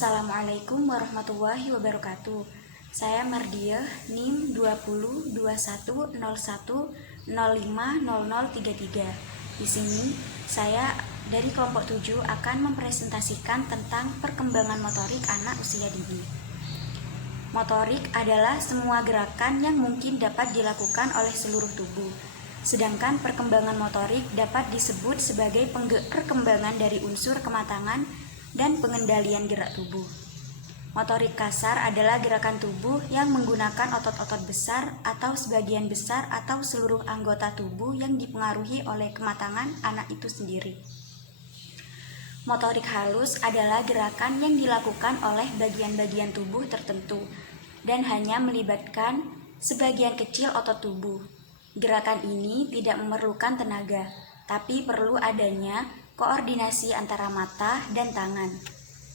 Assalamualaikum warahmatullahi wabarakatuh. Saya Mardiah, NIM 202101050033. Di sini saya dari kelompok 7 akan mempresentasikan tentang perkembangan motorik anak usia dini. Motorik adalah semua gerakan yang mungkin dapat dilakukan oleh seluruh tubuh. Sedangkan perkembangan motorik dapat disebut sebagai perkembangan dari unsur kematangan dan pengendalian gerak tubuh. Motorik kasar adalah gerakan tubuh yang menggunakan otot-otot besar atau sebagian besar atau seluruh anggota tubuh yang dipengaruhi oleh kematangan anak itu sendiri. Motorik halus adalah gerakan yang dilakukan oleh bagian-bagian tubuh tertentu dan hanya melibatkan sebagian kecil otot tubuh. Gerakan ini tidak memerlukan tenaga, tapi perlu adanya koordinasi antara mata dan tangan.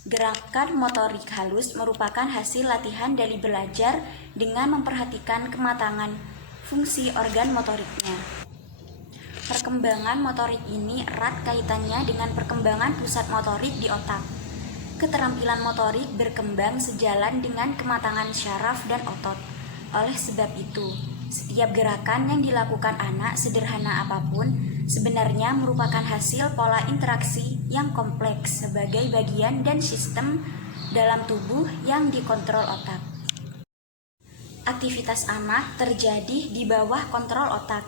Gerakan motorik halus merupakan hasil latihan dari belajar dengan memperhatikan kematangan fungsi organ motoriknya. Perkembangan motorik ini erat kaitannya dengan perkembangan pusat motorik di otak. Keterampilan motorik berkembang sejalan dengan kematangan syaraf dan otot. Oleh sebab itu, setiap gerakan yang dilakukan anak, sederhana apapun, sebenarnya merupakan hasil pola interaksi yang kompleks sebagai bagian dan sistem dalam tubuh yang dikontrol otak. Aktivitas anak terjadi di bawah kontrol otak.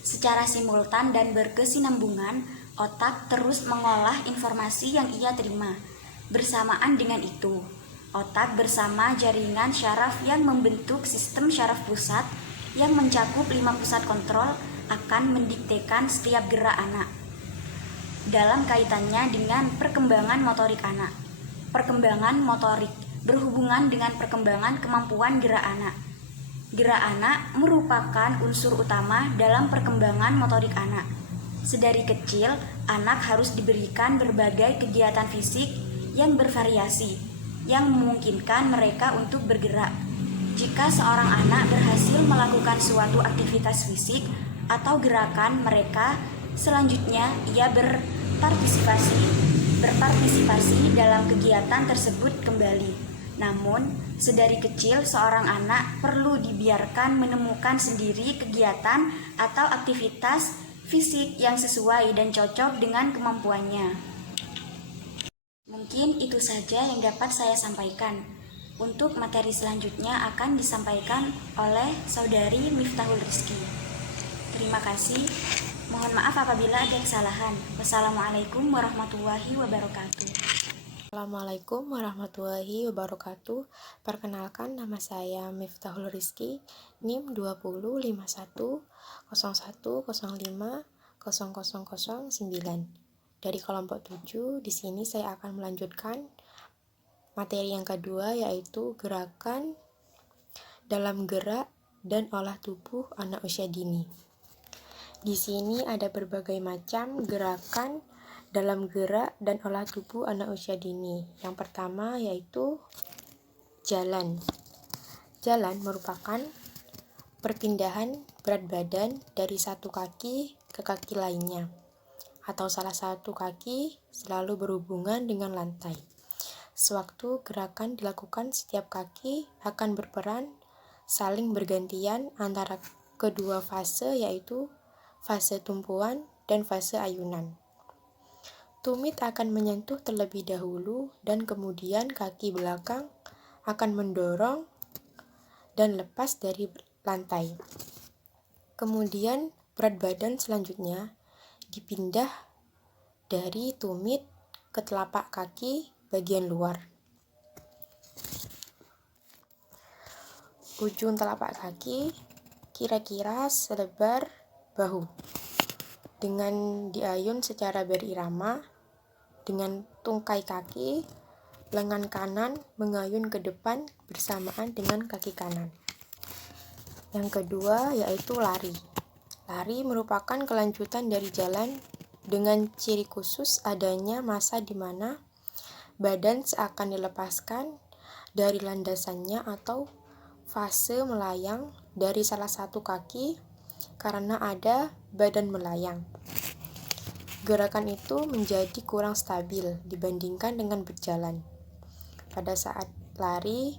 Secara simultan dan berkesinambungan, otak terus mengolah informasi yang ia terima. Bersamaan dengan itu, otak bersama jaringan syaraf yang membentuk sistem syaraf pusat yang mencakup 5 pusat kontrol akan mendiktekan setiap gerak anak. Dalam kaitannya dengan perkembangan motorik anak, perkembangan motorik berhubungan dengan perkembangan kemampuan gerak anak. Gerak anak merupakan unsur utama dalam perkembangan motorik anak. Sedari kecil, anak harus diberikan berbagai kegiatan fisik yang bervariasi, yang memungkinkan mereka untuk bergerak. Jika seorang anak berhasil melakukan suatu aktivitas fisik atau gerakan, mereka selanjutnya ia berpartisipasi dalam kegiatan tersebut kembali. Namun, sedari kecil seorang anak perlu dibiarkan menemukan sendiri kegiatan atau aktivitas fisik yang sesuai dan cocok dengan kemampuannya. Mungkin itu saja yang dapat saya sampaikan. Untuk materi selanjutnya akan disampaikan oleh Saudari Miftahul Rizki. Terima kasih. Mohon maaf apabila ada kesalahan. Wassalamualaikum warahmatullahi wabarakatuh. Assalamualaikum warahmatullahi wabarakatuh. Perkenalkan, nama saya Miftahul Rizki, NIM 205101050009. Dari kelompok 7, di sini saya akan melanjutkan materi yang kedua, yaitu gerakan dalam gerak dan olah tubuh anak usia dini. Di sini ada berbagai macam gerakan dalam gerak dan olah tubuh anak usia dini. Yang pertama yaitu jalan. Jalan merupakan perpindahan berat badan dari satu kaki ke kaki lainnya, atau salah satu kaki selalu berhubungan dengan lantai. Sewaktu gerakan dilakukan, setiap kaki akan berperan saling bergantian antara kedua fase, yaitu fase tumpuan dan fase ayunan. Tumit akan menyentuh terlebih dahulu dan kemudian kaki belakang akan mendorong dan lepas dari lantai. Kemudian berat badan selanjutnya dipindah dari tumit ke telapak kaki bagian luar. Ujung telapak kaki kira-kira selebar bahu, dengan diayun secara berirama dengan tungkai kaki, lengan kanan mengayun ke depan bersamaan dengan kaki kanan. Yang kedua yaitu lari. Lari merupakan kelanjutan dari jalan dengan ciri khusus adanya masa di mana badan seakan dilepaskan dari landasannya atau fase melayang dari salah satu kaki karena ada badan melayang. Gerakan itu menjadi kurang stabil dibandingkan dengan berjalan. Pada saat lari,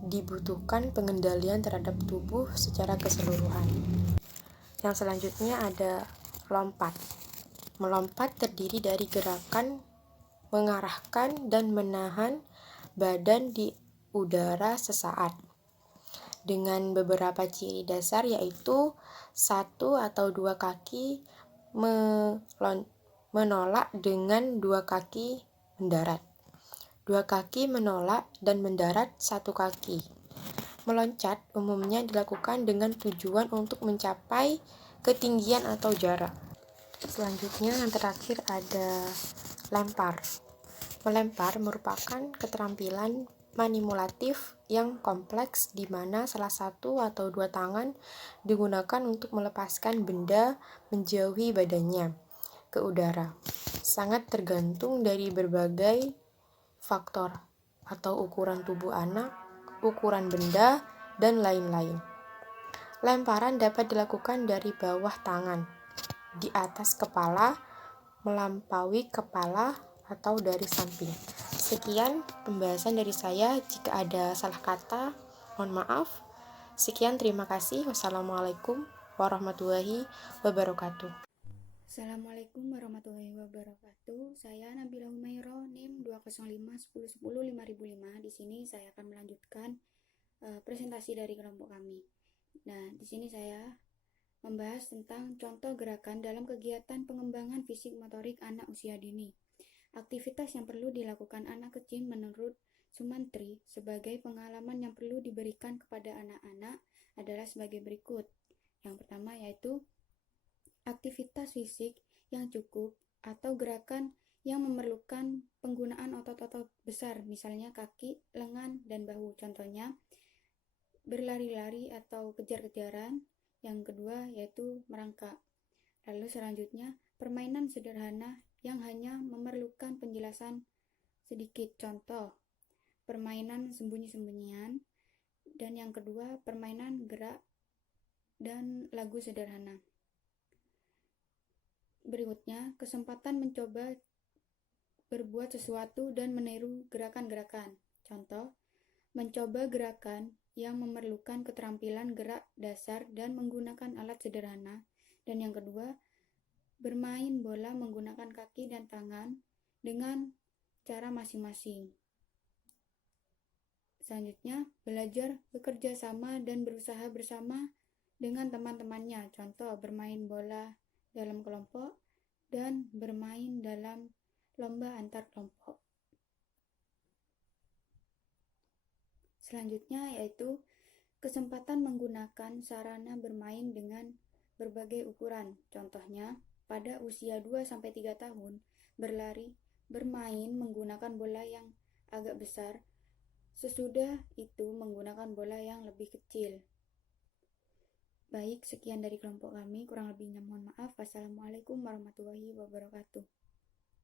dibutuhkan pengendalian terhadap tubuh secara keseluruhan. Yang selanjutnya ada lompat. Melompat terdiri dari gerakan mengarahkan dan menahan badan di udara sesaat dengan beberapa ciri dasar, yaitu 1 atau 2 kaki menolak dengan 2 kaki mendarat, 2 kaki menolak dan mendarat 1 kaki. Meloncat umumnya dilakukan dengan tujuan untuk mencapai ketinggian atau jarak. Selanjutnya yang terakhir ada lempar. Melempar merupakan keterampilan manipulatif yang kompleks di mana salah satu atau dua tangan digunakan untuk melepaskan benda menjauhi badannya ke udara. Sangat tergantung dari berbagai faktor atau ukuran tubuh anak, ukuran benda, dan lain-lain. Lemparan dapat dilakukan dari bawah tangan, di atas kepala, melampaui kepala, atau dari samping. Sekian pembahasan dari saya. Jika ada salah kata, mohon maaf. Sekian, terima kasih. Wassalamualaikum warahmatullahi wabarakatuh. Assalamualaikum warahmatullahi wabarakatuh. Saya Nabila Humairo, NIM 20510105005. Di sini saya akan melanjutkan presentasi dari kelompok kami. Nah, di sini saya membahas tentang contoh gerakan dalam kegiatan pengembangan fisik motorik anak usia dini. Aktivitas yang perlu dilakukan anak kecil menurut Sumantri sebagai pengalaman yang perlu diberikan kepada anak-anak adalah sebagai berikut. Yang pertama yaitu aktivitas fisik yang cukup atau gerakan yang memerlukan penggunaan otot-otot besar, misalnya kaki, lengan, dan bahu. Contohnya, berlari-lari atau kejar-kejaran. Yang kedua yaitu merangkak. Lalu selanjutnya, permainan sederhana yang hanya memerlukan penjelasan sedikit. Contoh, permainan sembunyi-sembunyian. Dan yang kedua, permainan gerak dan lagu sederhana. Berikutnya, kesempatan mencoba berbuat sesuatu dan meniru gerakan-gerakan. Contoh, mencoba gerakan yang memerlukan keterampilan gerak dasar dan menggunakan alat sederhana. Dan yang kedua, bermain bola menggunakan kaki dan tangan dengan cara masing-masing. Selanjutnya, belajar bekerja sama dan berusaha bersama dengan teman-temannya. Contoh, bermain bola dalam kelompok dan bermain dalam lomba antar kelompok. Selanjutnya yaitu kesempatan menggunakan sarana bermain dengan berbagai ukuran. Contohnya, pada usia 2-3 tahun, berlari, bermain menggunakan bola yang agak besar, sesudah itu menggunakan bola yang lebih kecil. Baik, sekian dari kelompok kami, kurang lebihnya mohon maaf. Wassalamualaikum warahmatullahi wabarakatuh.